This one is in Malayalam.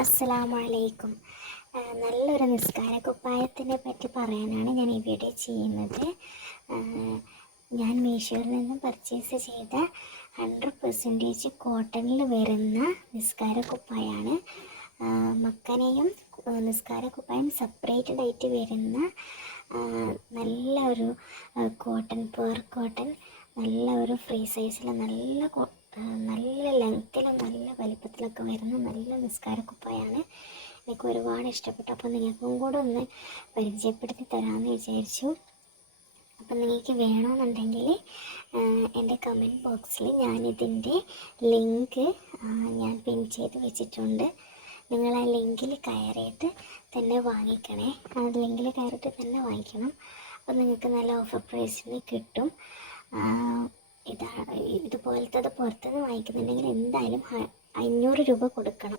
അസ്സലാമലൈക്കും. നല്ലൊരു നിസ്കാര കുപ്പായത്തിനെ പറ്റി പറയാനാണ് ഞാൻ ഈ വീഡിയോ ചെയ്യുന്നത്. ഞാൻ മീഷോയിൽ നിന്നും പർച്ചേസ് ചെയ്ത 100% കോട്ടണിൽ വരുന്ന നിസ്കാര കുപ്പായാണ്. മക്കനെയും നിസ്കാര കുപ്പായം സെപ്പറേറ്റഡ് ആയിട്ട് വരുന്ന നല്ല ഒരു കോട്ടൺ, പ്യുവർ കോട്ടൺ, നല്ല ഒരു ഫ്രീ സൈസിൽ നല്ല ലെങ്ത്തിലും നല്ല വലിപ്പത്തിലൊക്കെ വരുന്ന നല്ല നിസ്കാര കുപ്പായാണ്. എനിക്ക് ഒരുപാട് ഇഷ്ടപ്പെട്ടു. അപ്പോൾ നിങ്ങൾക്കും കൂടെ ഒന്ന് പരിചയപ്പെടുത്തി തരാമെന്ന് വിചാരിച്ചു. അപ്പം നിങ്ങൾക്ക് വേണമെന്നുണ്ടെങ്കിൽ എൻ്റെ കമൻറ്റ് ബോക്സിൽ ഞാനിതിൻ്റെ ലിങ്ക് ഞാൻ പിൻ ചെയ്ത് വെച്ചിട്ടുണ്ട്. നിങ്ങൾ ആ ലിങ്കിൽ കയറിയിട്ട് തന്നെ വാങ്ങിക്കണേ. ആ ലിങ്കിൽ കയറിയിട്ട് തന്നെ വാങ്ങിക്കണം. അപ്പോൾ നിങ്ങൾക്ക് നല്ല ഓഫർ പ്രൈസിന് കിട്ടും. ഇതുപോലത്തത് പുറത്തുനിന്ന് വാങ്ങിക്കുന്നുണ്ടെങ്കിൽ എന്തായാലും 500 രൂപ കൊടുക്കണം.